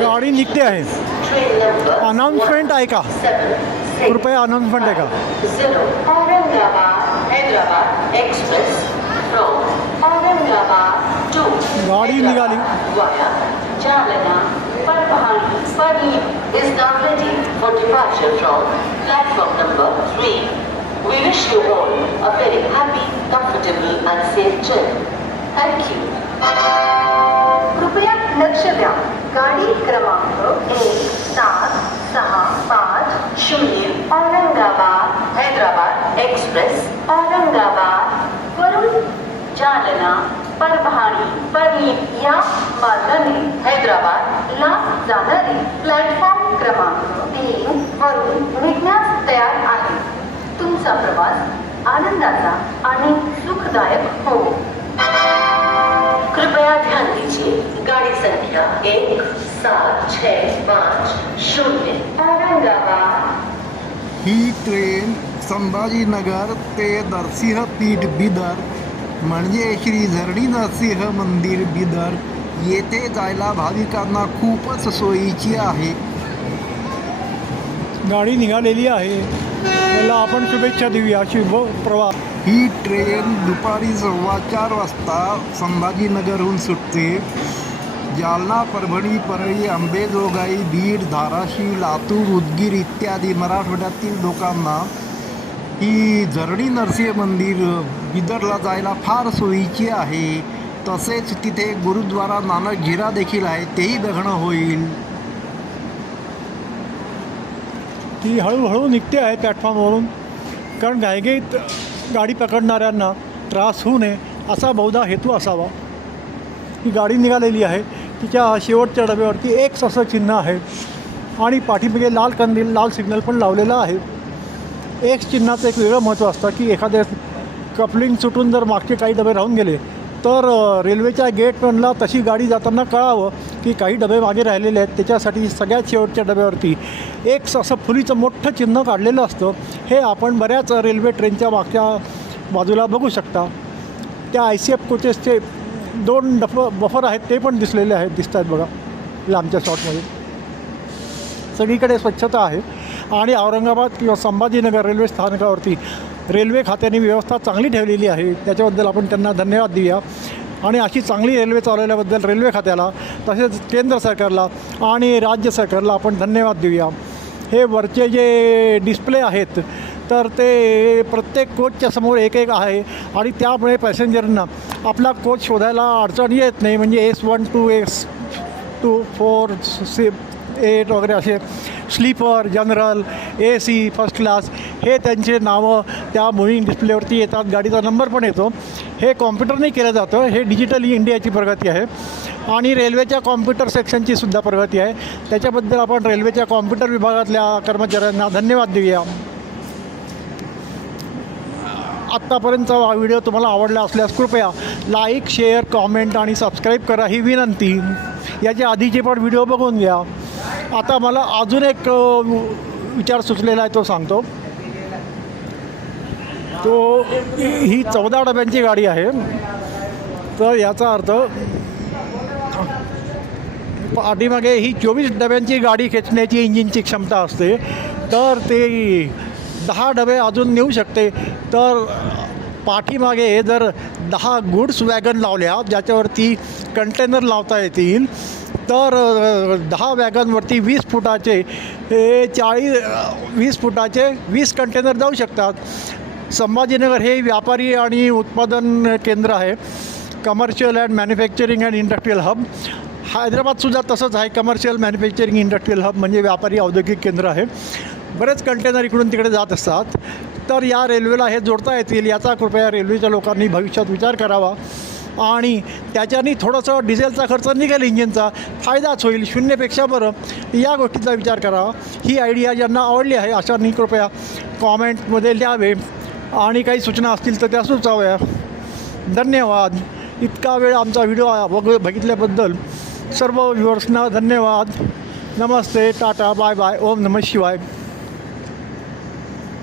गाडी निघते आहे अनाउन्समेंट ऐका कृपया अनाउन्समेंट ऐका गाडी निघाली. is now ready for departure from platform number 3. We wish you all a very happy, comfortable and safe journey. Thank you. लक्ष द्या. गाडी क्रमांक एक सात सहा पाच शून्य औरंगाबाद हैदराबाद एक्सप्रेस औरंगाबाद. वरून जालना परभणी परली या मार्गाने हैदराबादला जाणारी प्लॅटफॉर्म क्रमांक तीन वरून निघण्यास तयार आहे. तुमचा प्रवास आनंदाचा आणि ही ट्रेन संभाजीनगर ते नरसिंह पीठ बिदर म्हणजे श्री झरणी नरसिंह मंदिर बिदर. येथे जायला भाविकांना खूपच सोयीची आहे. गाडी निघालेली आहे. त्याला आपण शुभेच्छा देऊया. शुभ प्रवास. ही ट्रेन दुपारी सव्वा चार वाजता संभाजीनगरहून सुटते. जालना परभणी परळी आंबेजोगाई बीड धाराशिव लातूर उदगीर इत्यादी मराठवाड्यातील लोकांना ही झरणी नरसिंह मंदिर बिदरला जायला फार सोयीची आहे. तसेच तिथे गुरुद्वारा नानक झिरा देखील आहे तेही बघणं होईल. ती हळूहळू निघते आहे प्लॅटफॉर्मवरून. कारण घाईघाईत गाडी पकडणाऱ्यांना त्रास होऊ नये असा बहुधा हेतू असावा. ही गाडी निघालेली आहे. तिच्या शेवटच्या डब्यावरती एक्स असं चिन्ह आहे. आणि पाठीमागे लाल कंदील लाल सिग्नल पण लावलेला आहे. एक चिन्हाचं एक वेगळं महत्त्व असतं की एखाद्या कपलिंग सुटून जर मागचे काही डबे राहून गेले तर रेल्वेच्या गेटमधला तशी गाडी जाताना कळावं की काही डबे मागे राहिलेले आहेत. त्याच्यासाठी सगळ्यात शेवटच्या डब्यावरती एक असं फुलीचं मोठं चिन्ह काढलेलं असतं. हे आपण बऱ्याच रेल्वे ट्रेनच्या मागच्या बाजूला बघू शकता. त्या आय सी एफ कोचेसचे दोन डफ बफर आहेत ते पण दिसलेले आहेत दिसत आहेत बघा लांबच्या शॉटमध्ये. सगळीकडे स्वच्छता आहे. आणि औरंगाबाद किंवा संभाजीनगर रेल्वे स्थानकावरती रेल्वे खात्याने व्यवस्था चांगली ठेवलेली आहे. त्याच्याबद्दल आपण त्यांना धन्यवाद देऊया. आणि अशी चांगली रेल्वे चालवल्याबद्दल रेल्वे खात्याला तसेच केंद्र सरकारला आणि राज्य सरकारला आपण धन्यवाद देऊया. हे वरचे जे डिस्प्ले आहेत तर ते प्रत्येक कोचच्या समोर एक एक आहे. आणि त्यामुळे पॅसेंजरना आपला कोच शोधायला अडचण येत नाही. म्हणजे S one two S two four सि एट वगैरे असे sleeper general A C first class हे त्यांचे नावं त्या मुव्हिंग डिस्प्लेवरती येतात. गाडीचा नंबर पण येतो. हे कॉम्प्युटरने केलं जातं. हे डिजिटली इंडियाची प्रगती आहे. आणि रेल्वेच्या कॉम्प्युटर सेक्शनची सुद्धा प्रगती आहे. त्याच्याबद्दल आपण रेल्वेच्या कॉम्प्युटर विभागातल्या कर्मचाऱ्यांना धन्यवाद देऊया. आत्तापर्यंतचा हा व्हिडिओ तुम्हाला आवडला असल्यास कृपया लाईक शेअर कॉमेंट आणि सबस्क्राईब करा ही विनंती. याच्या आधीचे पण व्हिडिओ बघून घ्या. आता मला अजून एक विचार सुचलेला आहे तो सांगतो. तो ही चौदा डब्यांची गाडी आहे. तर याचा अर्थ पाठीमागे ही चोवीस डब्यांची गाडी खेचण्याची इंजिनची क्षमता असते. तर ते दहा डबे अजून नेऊ शकते. तर पाठीमागे जर दहा गुड्स वॅगन लावल्या ज्याच्यावरती कंटेनर लावता येतील तर दहा वॅगनवरती वीस फुटाचे हे चाळीस वीस फुटाचे वीस कंटेनर जाऊ शकतात. संभाजीनगर हे व्यापारी आणि उत्पादन केंद्र आहे. Commercial and manufacturing and industrial hub हैदराबादसुद्धा तसंच आहे. कमर्शियल मॅन्युफॅक्चरिंग इंडस्ट्रियल हब म्हणजे व्यापारी औद्योगिक केंद्र आहे. बरेच कंटेनर इकडून तिकडे जात असतात. तर या रेल्वेला हे जोडता येतील याचा कृपया रेल्वेच्या लोकांनी भविष्यात विचार करावा. आणि त्याच्यानी थोडंसं डिझेलचा खर्च निघेल इंजिनचा फायदाच होईल शून्यपेक्षा बरं. या गोष्टीचा विचार करावा. ही आयडिया ज्यांना आवडली आहे अशांनी कृपया कॉमेंटमध्ये लिहावे. आणि काही सूचना असतील तर त्या सुचाव्या धन्यवाद. इतका वेळ आमचा व्हिडिओ बघ बघितल्याबद्दल सर्व व्ह्युअर्सना धन्यवाद. नमस्ते टाटा बाय बाय ओम नमः शिवाय.